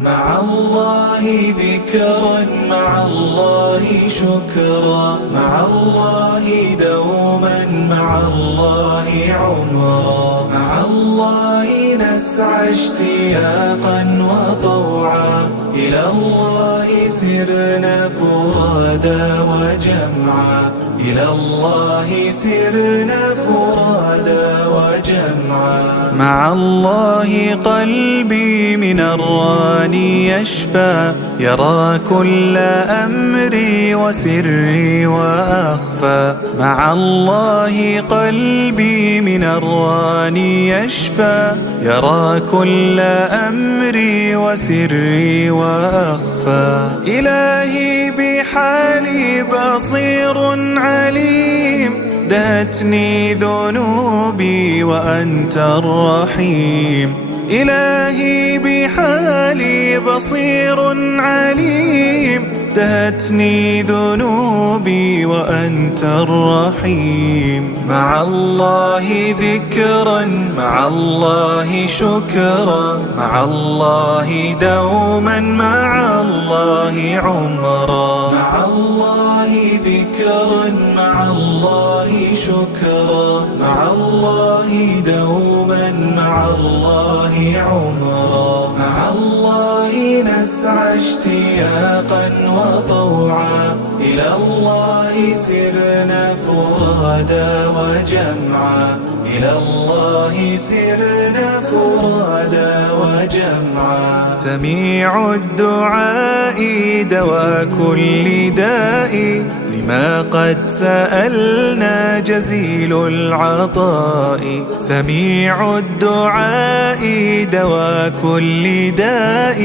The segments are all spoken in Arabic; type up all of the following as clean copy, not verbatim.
مع الله ذكرا، مع الله شكرا، مع الله دوما، مع الله عمرا، مع الله نسعى اشتياقا وطوعا، إلى الله سرنا فرادا وجمعا، إلى الله سرنا فرادا وجمعا. مع الله قلبي من الران يشفى، يرى كل أمري وسري وأخفى. مع الله قلبي من الران يشفى، يرى كل أمري وسري وأخفى. إلهي بحالي بصير عليم، دهتني ذنوبي وأنت الرحيم. إلهي بحالي بصير عليم، دهتني ذنوبي وأنت الرحيم. مع الله ذكرا، مع الله شكرا، مع الله دوما، مع الله عمرا. مع الله ذكرا، مع الله شكرا، مع الله دوما، مع الله عمرا. مع الله نسعى اشتياقا وطوعا، إلى الله سرنا فرادا وجمعا، إلى الله سرنا فرادا وجمعا. سميع الدعاء دواء كل داء، لما قد سألنا جزيل العطاء. سميع الدعاء دواء كل داء،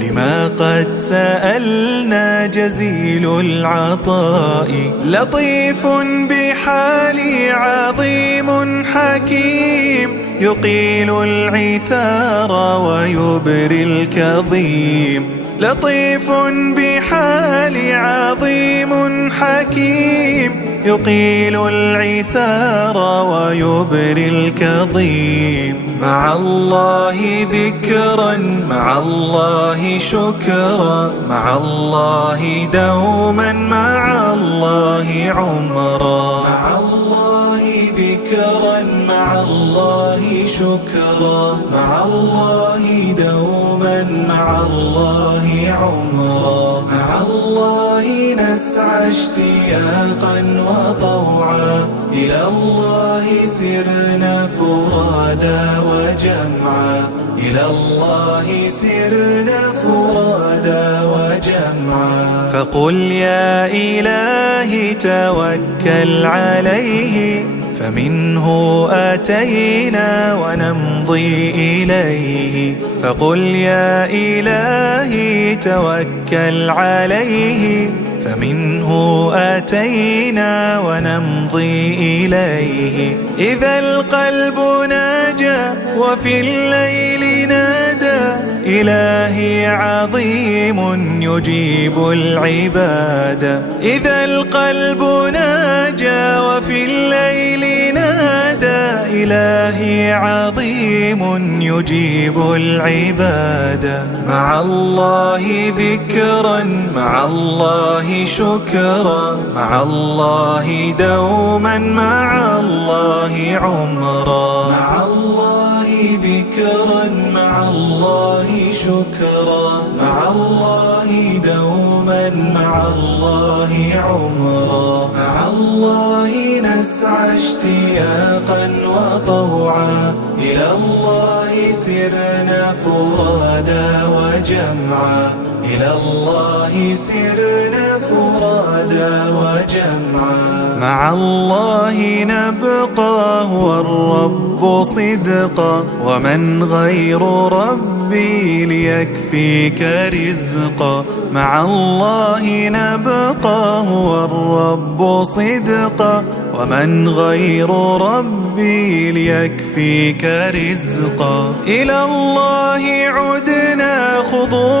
لما قد سألنا جزيل العطاء. لطيف بحالي عظيم حكيم، يقيل العثار ويبري الكظيم. لطيف بحالي عظيم حكيم، يقيل العثار ويبري الكظيم. مع الله ذكرا، مع الله شكرا، مع الله دوما، مع الله عمرا. مع الله ذكرا، مع الله شكرا، مع الله دوما، مع الله عمرا. مع الله نسعى اشتياقا وطوعا، إلى الله سرنا فرادا وجمعا، إلى الله سرنا فرادا وجمعا. فقل يا إلهي توكل عليه، فمنه أتينا ونمضي إليه. فقل يا إلهي توكل عليه، فمنه أتينا ونمضي إليه. إذا القلب ناجى وفي الليل نادى، إلهي عظيم يجيب العباد. إذا القلب ناجى وفي الليل نادى، إلهي عظيم يجيب العباد. مع الله ذكرا، مع الله شكرا، مع الله دوما، مع الله عمرا. مع الله ذكرا، مع الله شكرا، مع الله دوما، مع الله عمرا. مع الله نسعى اشتياقا وطوعا، إلى الله سرنا فرادا وجمعا، إلى الله سرنا فرادا وجمعا. مع الله نبقى هو الرب صدقا، ومن غير ربي ليكفيك رزقا. مع الله نبقى هو الرب صدقا، ومن غير ربي ليكفيك رزقا. إلى الله عدنا خضوعا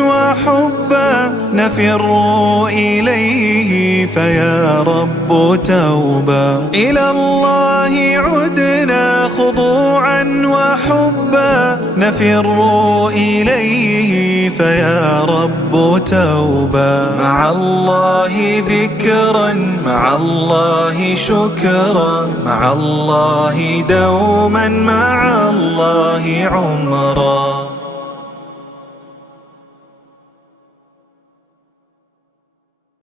وحبا نفر إليه فيا رب توبا. إلى الله عدنا خضوعا وحبا نفر إليه فيا رب توبا. مع الله ذكرا مع الله شكرا مع الله دوما مع الله عمرا.